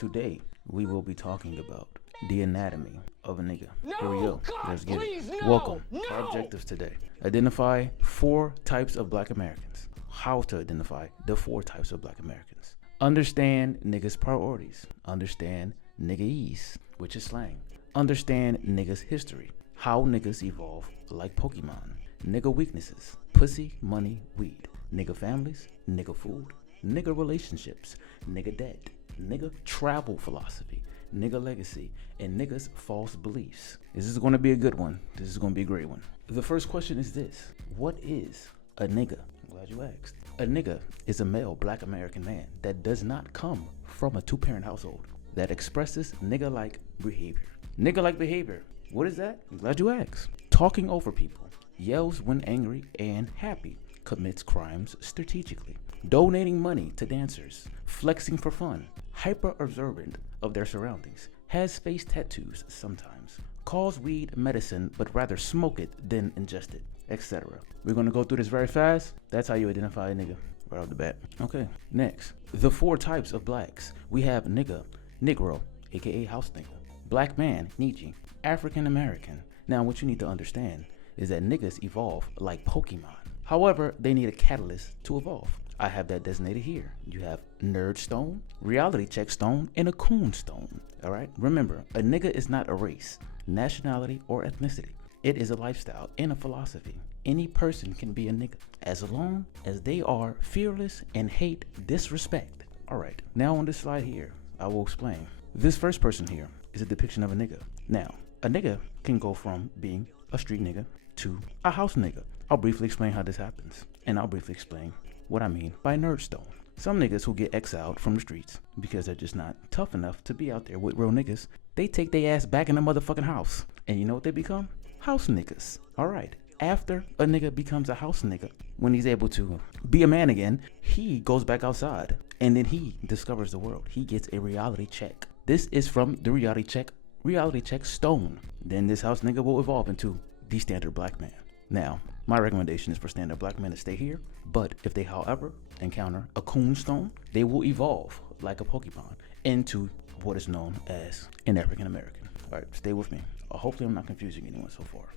Today, we will be talking about the anatomy of a nigga. Here we go. Let's get it. Welcome. Our objectives today. Identify 4 types of black Americans. How to identify the 4 types of black Americans. Understand niggas' priorities. Understand niggaese, which is slang. Understand niggas' history. How niggas evolve like Pokemon. Nigga weaknesses. Pussy, money, weed. Nigga families. Nigga food. Nigga relationships. Nigga debt. Nigga travel philosophy. Nigga legacy. And niggas' false beliefs. This is going to be a good one. This is going to be a great one. The first question is this. What is a nigga? I'm glad you asked. A nigga is a male black American man that does not come from a 2-parent household that expresses nigga-like behavior. Nigga-like behavior. What is that? I'm glad you asked. Talking over people. Yells when angry and happy. Commits crimes strategically. Donating money to dancers. Flexing for fun. Hyper observant of their surroundings. Has face tattoos sometimes. Calls weed medicine but rather smoke it than ingest it, etc. We're going to go through this very fast. That's how you identify a nigga right off the bat. Okay, next. The 4 types of blacks. We have nigga, Negro, aka house nigga. Black man, Nigg, African American. Now what you need to understand is that niggas evolve like Pokemon. However, they need a catalyst to evolve. I have that designated here. You have nerd stone, reality check stone, and a coon stone. All right. Remember, a nigga is not a race, nationality, or ethnicity. It is a lifestyle and a philosophy. Any person can be a nigga as long as they are fearless and hate disrespect. All right. Now on this slide here, I will explain. This first person here is a depiction of a nigga. Now, a nigga can go from being a street nigga to a house nigga. I'll briefly explain how this happens, and I'll briefly explain what I mean by nerdstone. Some niggas who get exiled from the streets because they're just not tough enough to be out there with real niggas, they take their ass back in the motherfucking house. And you know what they become? House niggas. Alright. After a nigga becomes a house nigga, when he's able to be a man again, he goes back outside. And then he discovers the world. He gets a reality check. This is from the reality check stone. Then this house nigga will evolve into the standard black man. Now, my recommendation is for standard black men to stay here, but if they, however, encounter a coon stone, they will evolve like a Pokemon into what is known as an African American. All right, stay with me. Hopefully I'm not confusing anyone so far.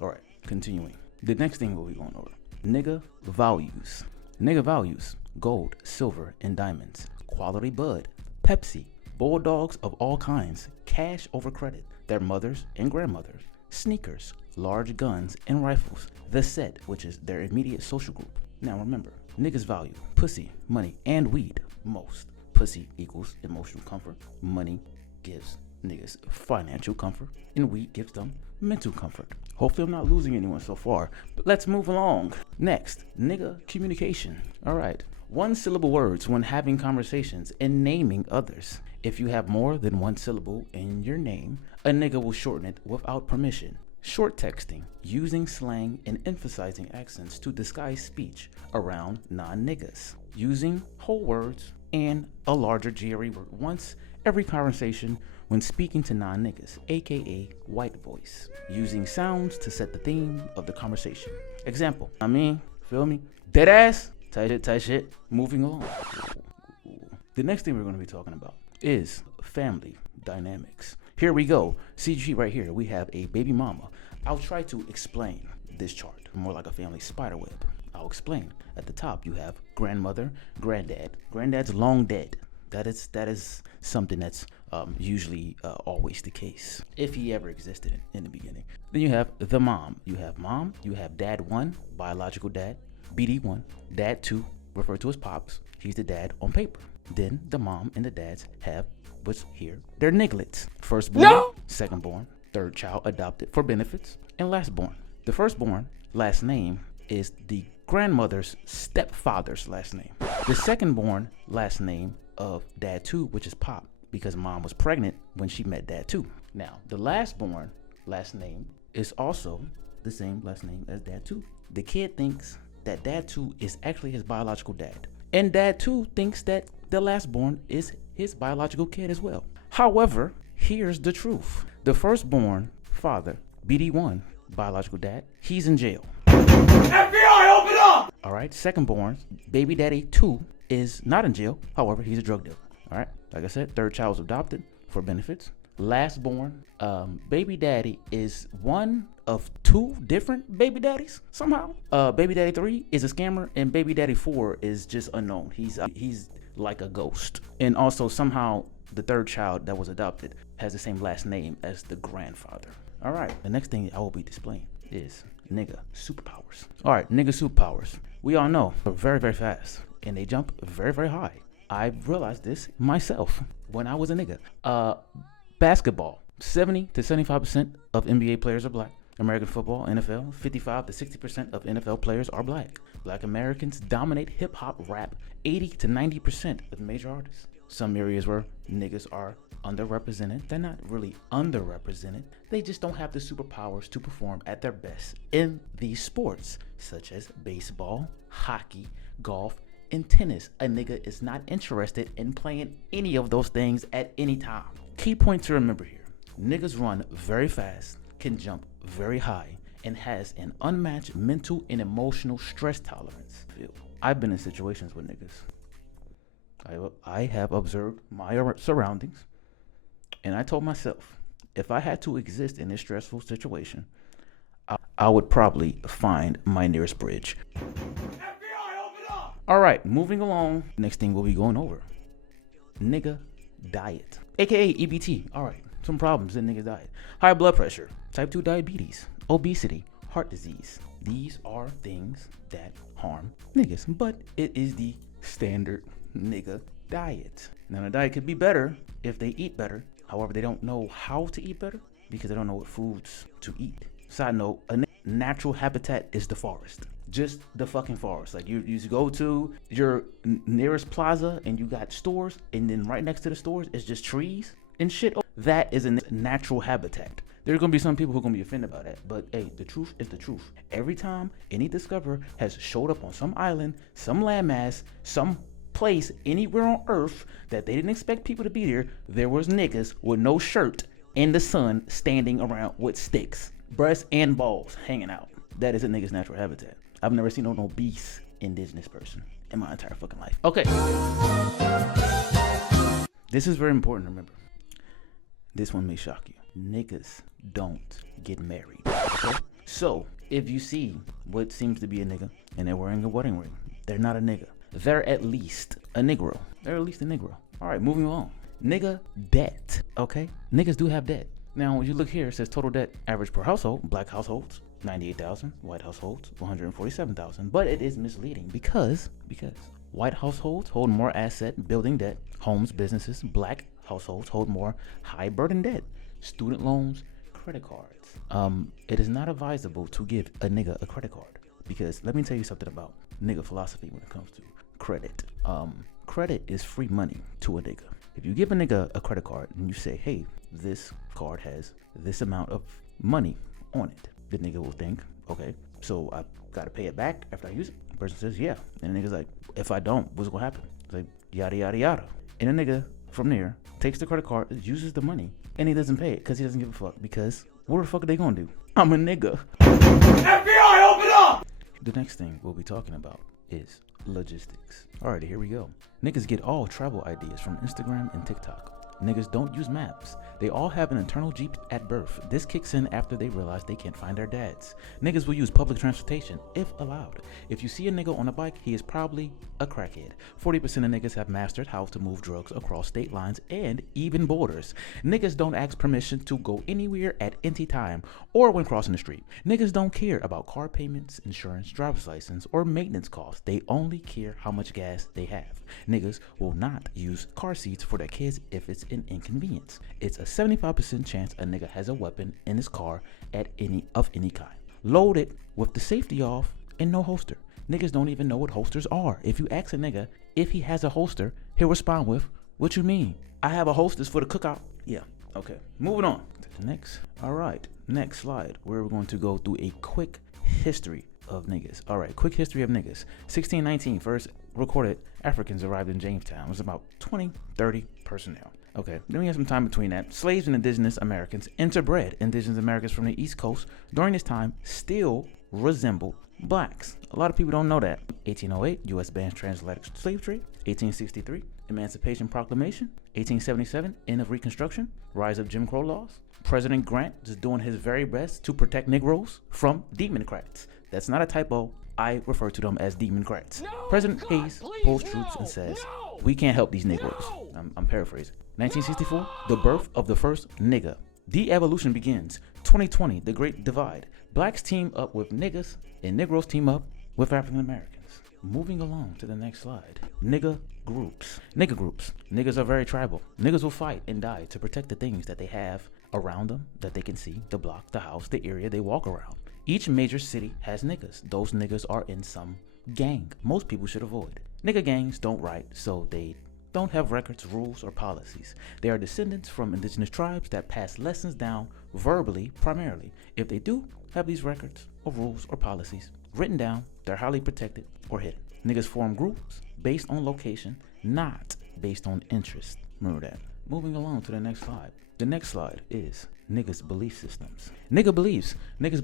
All right, continuing. The next thing we'll be going over. Nigga values. Nigga values. Gold, silver, and diamonds. Quality bud. Pepsi. Bulldogs of all kinds. Cash over credit. Their mothers and grandmothers. Sneakers, large guns, and rifles. The set, which is their immediate social group. Now remember, niggas value pussy, money, and weed most. Pussy equals emotional comfort. Money gives niggas financial comfort. And weed gives them mental comfort. Hopefully I'm not losing anyone so far, but let's move along. Next, nigga communication. Alright, 1-syllable words when having conversations and naming others. If you have more than 1 syllable in your name, a nigga will shorten it without permission. Short texting, using slang and emphasizing accents to disguise speech around non-niggas. Using whole words and a larger GRE word once every conversation when speaking to non-niggas, aka white voice. Using sounds to set the theme of the conversation. Example, feel me? Dead ass, tight shit, moving along. The next thing we're going to be talking about is family dynamics. Here we go. CG right here. We have a baby mama. I'll try to explain this chart more like a family spider web. I'll explain. At the top, you have grandmother, granddad. Granddad's long dead. That is something that's usually always the case, if he ever existed in the beginning. Then you have the mom. You have mom. You have dad 1, biological dad. BD1, dad 2, referred to as pops. He's the dad on paper. Then the mom and the dads have what's here. They're nigglets. Firstborn, no! Secondborn, third child adopted for benefits, and lastborn. The firstborn last name is the grandmother's stepfather's last name. The secondborn last name of dad 2, which is Pop, because mom was pregnant when she met dad 2. Now, the lastborn last name is also the same last name as dad 2. The kid thinks that dad 2 is actually his biological dad. And dad 2 thinks that the lastborn is his biological kid as well. However, here's the truth. The firstborn father, BD1, biological dad, he's in jail. FBI, open up! All right, secondborn, baby daddy 2, is not in jail. However, he's a drug dealer. All right. Like I said, third child was adopted for benefits. Last born, baby daddy is one of two different baby daddies somehow. Baby daddy 3 is a scammer, and baby daddy 4 is just unknown. He's like a ghost. And also somehow the third child that was adopted has the same last name as the grandfather. All right, the next thing I will be displaying is nigga superpowers. All right, nigga superpowers. We all know they're very, very fast, and they jump very, very high. I realized this myself when I was a nigga. Basketball, 70 to 75% of NBA players are black. American football, NFL, 55 to 60% of NFL players are black. Black Americans dominate hip hop, rap, 80 to 90% of major artists. Some areas where niggas are underrepresented. They're not really underrepresented. They just don't have the superpowers to perform at their best in these sports, such as baseball, hockey, golf, and tennis. A nigga is not interested in playing any of those things at any time. Key point to remember here. Niggas run very fast, can jump very high, and has an unmatched mental and emotional stress tolerance. I've been in situations with niggas. I have observed my surroundings, and I told myself, if I had to exist in this stressful situation, I would probably find my nearest bridge. FBI, open up! All right, moving along. Next thing we'll be going over. Nigga diet, aka EBT. All right, some problems in nigga diet. High blood pressure, type 2 diabetes, obesity, heart disease. These are things that harm niggas, but it is the standard nigga diet. Now the diet could be better if they eat better. However, they don't know how to eat better because they don't know what foods to eat. Side note, a natural habitat is the forest. Just the fucking forest. Like you go to your nearest plaza and you got stores, and then right next to the stores is just trees and shit. That is a natural habitat. There's gonna be some people who are gonna be offended by that, but hey, the truth is the truth. Every time any discoverer has showed up on some island, some landmass, some place anywhere on earth that they didn't expect people to be there was niggas with no shirt in the sun standing around with sticks, breasts and balls hanging out. That is a nigga's natural habitat. I've never seen no obese indigenous person in my entire fucking life. Okay. This is very important to remember. This one may shock you. Niggas don't get married. Okay? So, if you see what seems to be a nigga and they're wearing a wedding ring, they're not a nigga. They're at least a Negro. They're at least a Negro. All right, moving along. Nigga debt. Okay? Niggas do have debt. Now, when you look here, it says total debt average per household. Black households, 98,000. White households, 147,000. But it is misleading because white households hold more asset building debt. Homes, businesses, black households hold more high burden debt. Student loans, credit cards. It is not advisable to give a nigga a credit card because let me tell you something about nigga philosophy when it comes to credit. Credit is free money to a nigga. If you give a nigga a credit card and you say, hey, this card has this amount of money on it, the nigga will think, okay, so I gotta pay it back after I use it. The person says, yeah. And the nigga's like, if I don't, what's gonna happen? It's like, yada, yada, yada. And the nigga from there takes the credit card, uses the money, and he doesn't pay it because he doesn't give a fuck. Because what the fuck are they gonna do? I'm a nigga. FBI, open up! The next thing we'll be talking about is logistics. Alrighty, here we go. Niggas get all travel ideas from Instagram and TikTok. Niggas don't use maps. They all have an internal Jeep at birth. This kicks in after they realize they can't find their dads. Niggas will use public transportation if allowed. If you see a nigga on a bike, he is probably a crackhead. 40% of niggas have mastered how to move drugs across state lines and even borders. Niggas don't ask permission to go anywhere at any time or when crossing the street. Niggas don't care about car payments, insurance, driver's license, or maintenance costs. They only care how much gas they have. Niggas will not use car seats for their kids if it's an inconvenience. It's a 75% chance a nigga has a weapon in his car at any kind. Loaded with the safety off and no holster. Niggas don't even know what holsters are. If you ask a nigga if he has a holster, he'll respond with, what you mean? I have a holsters for the cookout. Yeah, okay. Moving on to the next. All right, next slide. We're going to go through a quick history of niggas. All right, quick history of niggas. 1619, first recorded Africans arrived in Jamestown. It was about 20, 30 personnel. Okay, then we have some time between that. Slaves and indigenous Americans interbred. Indigenous Americans from the East Coast during this time still resembled blacks. A lot of people don't know that. 1808, U.S. bans transatlantic slave trade. 1863, Emancipation Proclamation. 1877, end of Reconstruction, rise of Jim Crow laws. President Grant just doing his very best to protect Negroes from Democrats. That's not a typo. I refer to them as Democrats. President Hayes pulls troops and says, we can't help these Negroes. I'm paraphrasing. 1964, the birth of the first nigger. De-evolution begins. 2020, the Great Divide. Blacks team up with niggas and Negroes team up with African Americans. Moving along to the next slide. Nigger groups. Nigger groups. Niggas are very tribal. Niggas will fight and die to protect the things that they have around them, that they can see, the block, the house, the area they walk around. Each major city has niggas. Those niggas are in some gang most people should avoid. Nigger gangs don't write, so they don't have records, rules, or policies. They are descendants from indigenous tribes that pass lessons down verbally primarily. If they do have these records or rules or policies written down, they're highly protected or hidden. Niggas form groups based on location, not based on interest. Remember that. Moving along to the next slide. The next slide is niggas' belief systems. Niggas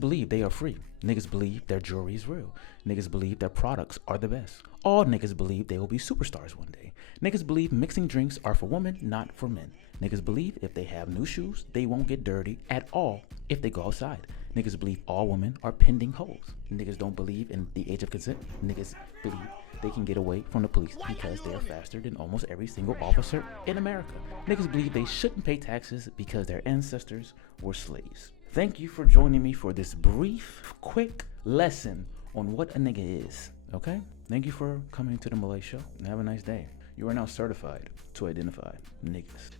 believe they are free. Niggas believe their jewelry is real. Niggas believe their products are the best. All niggas believe they will be superstars one day. Niggas believe mixing drinks are for women, not for men. Niggas believe if they have new shoes, they won't get dirty at all if they go outside. Niggas believe all women are pending hoes. Niggas don't believe in the age of consent. Niggas believe they can get away from the police because they are faster than almost every single officer in America. Niggas believe they shouldn't pay taxes because their ancestors were slaves. Thank you for joining me for this brief, quick lesson on what a nigga is. Okay? Thank you for coming to the Malay Show and have a nice day. You are now certified to identify niggas.